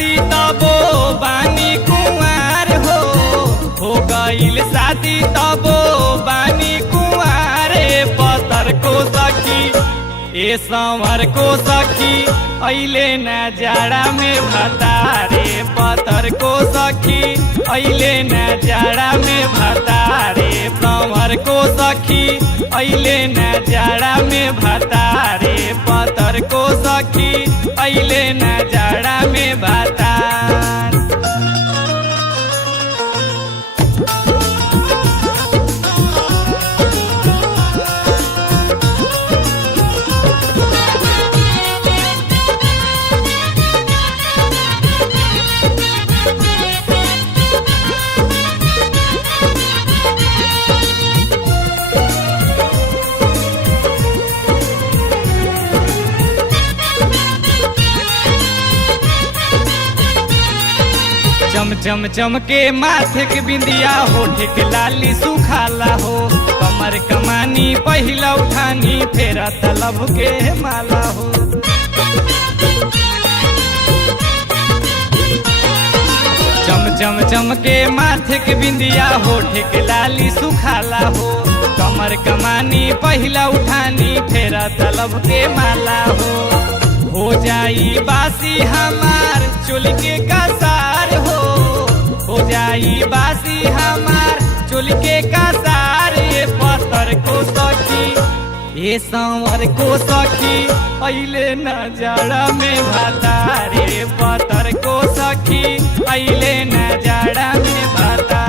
शादी तबो बानी कुंवार हो गईल शादी तबो बानी कुंवार पतर को सखी ए संवर को सखी अइले न जाड़ा में भतारे पतर को सखी अइले न जाड़ा में भतारे संवर को सखी अइले न जाड़ा में भतारे पतर को सखी अइले न जाड़ा में भतार। चम चम चम के माथे के बिंदिया होठ के लाली सुखाला हो कमर कमानी पहिला उठानी फेरा तलब के माला हो। चम चम चम के माथे के बिंदिया होठ के लाली सुखाला हो कमर कमानी पहिला उठानी फेरा तलब के माला हो जाई बासी हमार चोल के कसार हो जाई बासी हमार चोल के कसार ये पत्थर को सखी ये सांवर को सखी अइले न जाड़ा में भतारे पत्थर को सखी अइले न जाड़ा में भतार।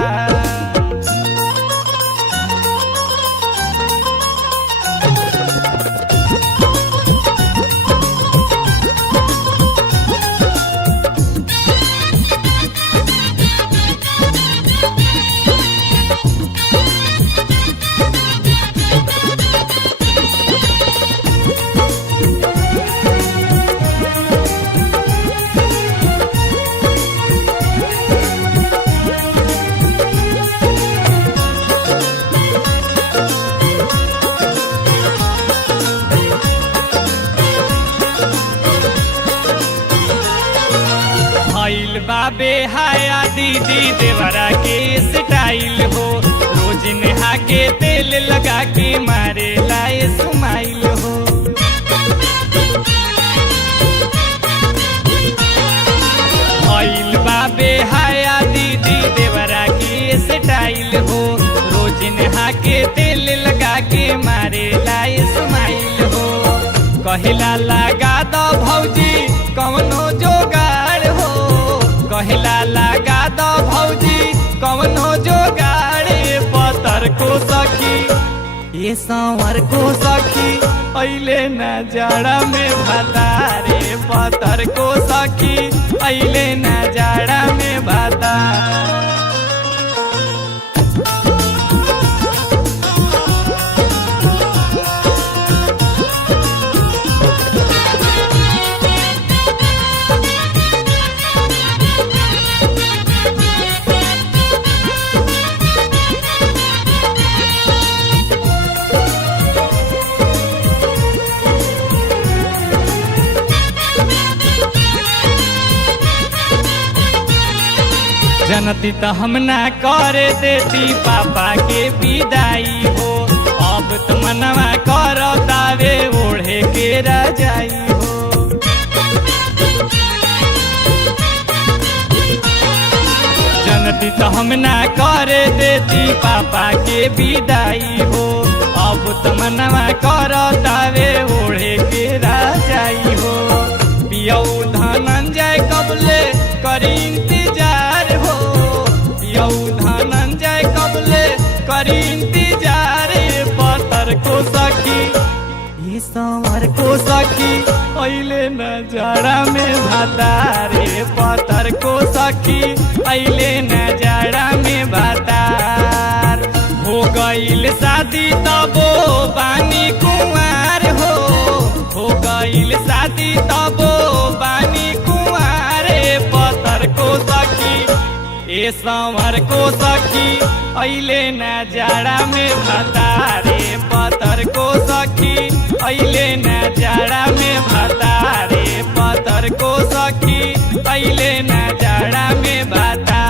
बाबे हाया दीदी देवरा के स्टाइल हो रोज नहा के तेल लगा के मारे लाए स्माइल हो। बाबे हाया दीदी देवरा के स्टाइल हो रोज नहा के तेल लगा के मारे लाए स्माइल हो। कहिला लगा दो भौजी कौनो जोगाड़ हो कहला लगा दो भौजी कवनो जोगाड़े पतर को सखी ये सांवर को सखी अइले न जाड़ा में भतारे पतर को सखी अइले न जाड़ा में भतार। जनती तो हम ना करे देती पापा के विदाई हो अब तो मनवा करो तावे ओढ़े के रजाई हो। जनती तो हम ना करे देती पापा के विदाई हो अब तो मनवा करो तावे ओढ़े के रजाई हो। पियौ धनंजय कबले करी इंतजार हो पियौ धनंजय कबले करी इंतजार पतर को सखी ये सांवर को सखी अइले न जाड़ा में भतारे पतर को सखी अइले न जाड़ा में भतार। हो गईल शादी तबो बानी कुंवार हो गईल शादी तबो बानी कुंवार पतर को सखी ए सांवर को सखी अइले न जाड़ा में भतारे पतर को सखी अइले न जाड़ा में भतारे पतर को सखी कैले ना जाड़ा में भाता